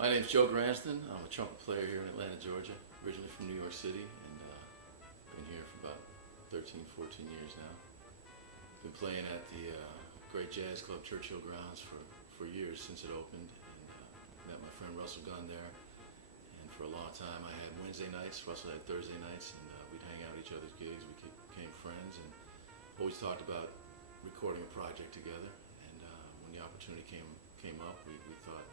My name's Joe Gransden. I'm a trumpet player here in Atlanta, Georgia, originally from New York City, and been here for about 13, 14 years now. Been playing at the great jazz club Churchill Grounds for years since it opened, and met my friend Russell Gunn there. And for a long time I had Wednesday nights, Russell had Thursday nights, and we'd hang out at each other's gigs. We became friends and always talked about recording a project together. And when the opportunity came up, we thought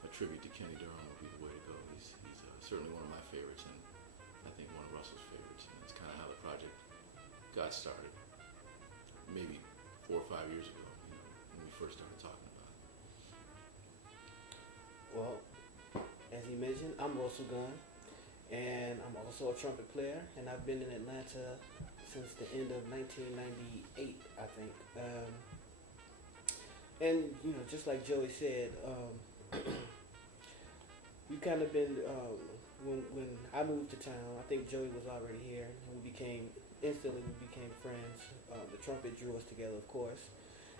a tribute to Kenny Durham would be the way to go. He's certainly one of my favorites, and I think one of Russell's favorites. And it's kind of how the project got started, maybe 4 or 5 years ago, when we first started talking about it. Well, as he mentioned, I'm Russell Gunn, and I'm also a trumpet player, and I've been in Atlanta since the end of 1998, I think. And just like Joey said, we've kind of been, when I moved to town, I think Joey was already here, and instantly we became friends. The trumpet drew us together, of course,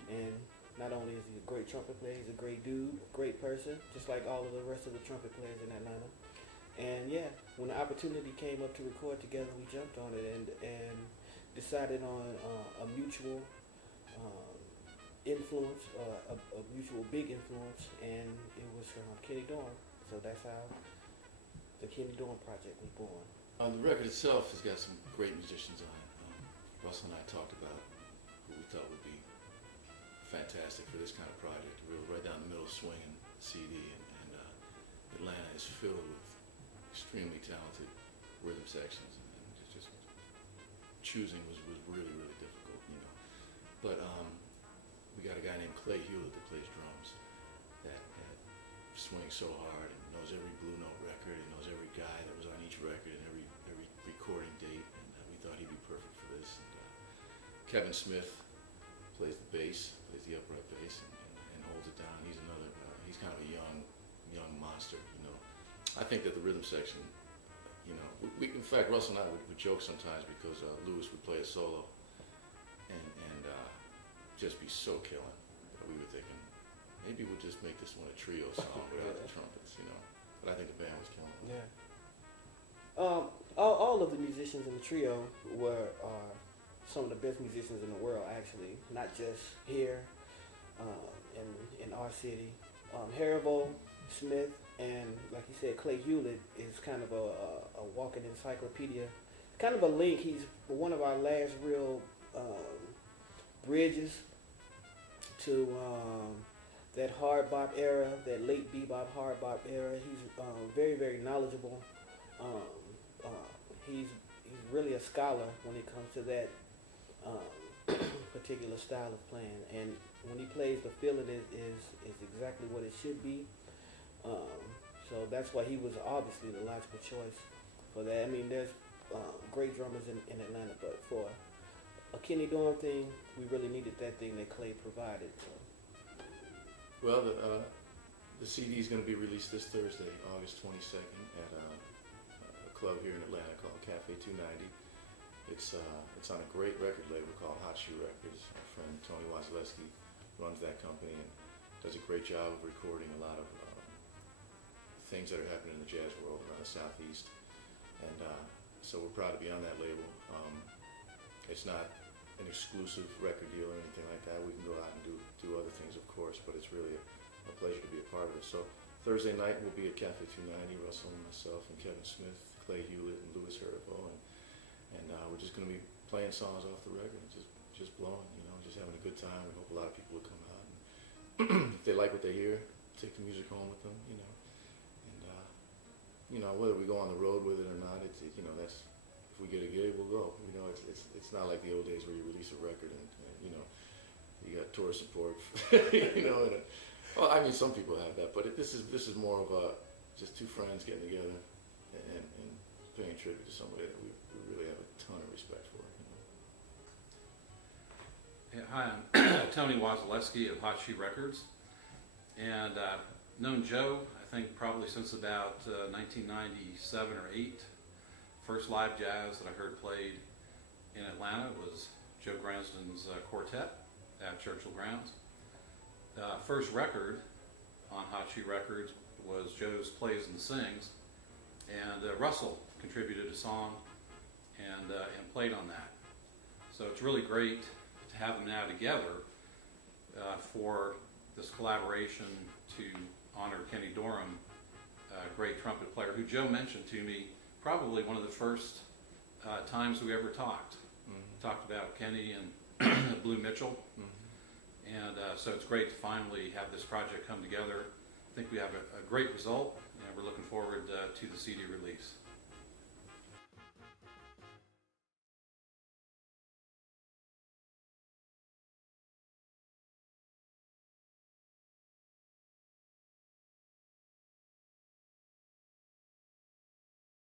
and not only is he a great trumpet player, he's a great dude, great person, just like all of the rest of the trumpet players in Atlanta. And yeah, when the opportunity came up to record together, we jumped on it and decided on a mutual influence, a mutual big influence, and it was Kenny Dorham. So that's how the Kenny Dorham project was born. The record itself has got some great musicians on it. Russell and I talked about who we thought would be fantastic for this kind of project. We were right down the middle swinging CD, and Atlanta is filled with extremely talented rhythm sections, and just choosing was really, really difficult, But we got a guy named Clay Hewlett that plays drums that swings so hard and knows every Blue Note record, and knows every guy that was on each record and every recording date, and we thought he'd be perfect for this. And Kevin Smith plays the bass, plays the upright bass, and holds it down. He's another, he's kind of a young monster, I think that the rhythm section, in fact, Russell and I would joke sometimes because Lewis would play a solo and just be so killing. We were thinking, maybe we'll just make this one a trio song without the trumpets, But I think the band was killing it. Yeah. All of the musicians in the trio were some of the best musicians in the world, actually, not just here in our city. Haribo, Smith, and like you said, Clay Hewlett is kind of a walking encyclopedia. Kind of a link. He's one of our last real bridges to that hard bop era, that late bebop hard bop era. He's very, very knowledgeable. He's really a scholar when it comes to that particular style of playing, and when he plays, the feeling is exactly what it should be. So that's why he was obviously the logical choice for that. I mean, there's great drummers in Atlanta, but for a Kenny Dorham thing, we really needed that thing that Clay provided. So. Well, the CD is going to be released this Thursday, August 22nd, at a club here in Atlanta called Café 290. It's on a great record label called Hot Shoe Records. My friend Tony Wasilewski runs that company and does a great job of recording a lot of things that are happening in the jazz world around the Southeast. And so we're proud to be on that label. It's not an exclusive record deal or anything like that. We can go out and do other things, of course, but it's really a pleasure to be a part of it. So Thursday night we'll be at Café 290, Russell and myself and Kevin Smith, Clay Hewlett, and Louis Haribo, and we're just going to be playing songs off the record, just blowing, just having a good time. We hope a lot of people will come out, and if they like what they hear, take the music home with them, and whether we go on the road with it or not, that's, if we get a gig, we'll go. It's not like the old days where you release a record and you got tour support, and, well, I mean, some people have that, but this is more of just two friends getting together and paying tribute to somebody that we really have a ton of respect for. Yeah, hi, I'm Tony Wasilewski of Hot Shoe Records, and I've known Joe, I think, probably since about 1997 or 8. First live jazz that I heard played in Atlanta was Joe Gransden's quartet at Churchill Grounds. First record on Hot Shoe Records was Joe's Plays and Sings, and Russell contributed a song and played on that. So it's really great to have them now together for this collaboration to honor Kenny Dorham, a great trumpet player who Joe mentioned to me probably one of the first times we ever talked. Talked about Kenny and Blue Mitchell. And so it's great to finally have this project come together. I think we have a great result, and we're looking forward to the CD release.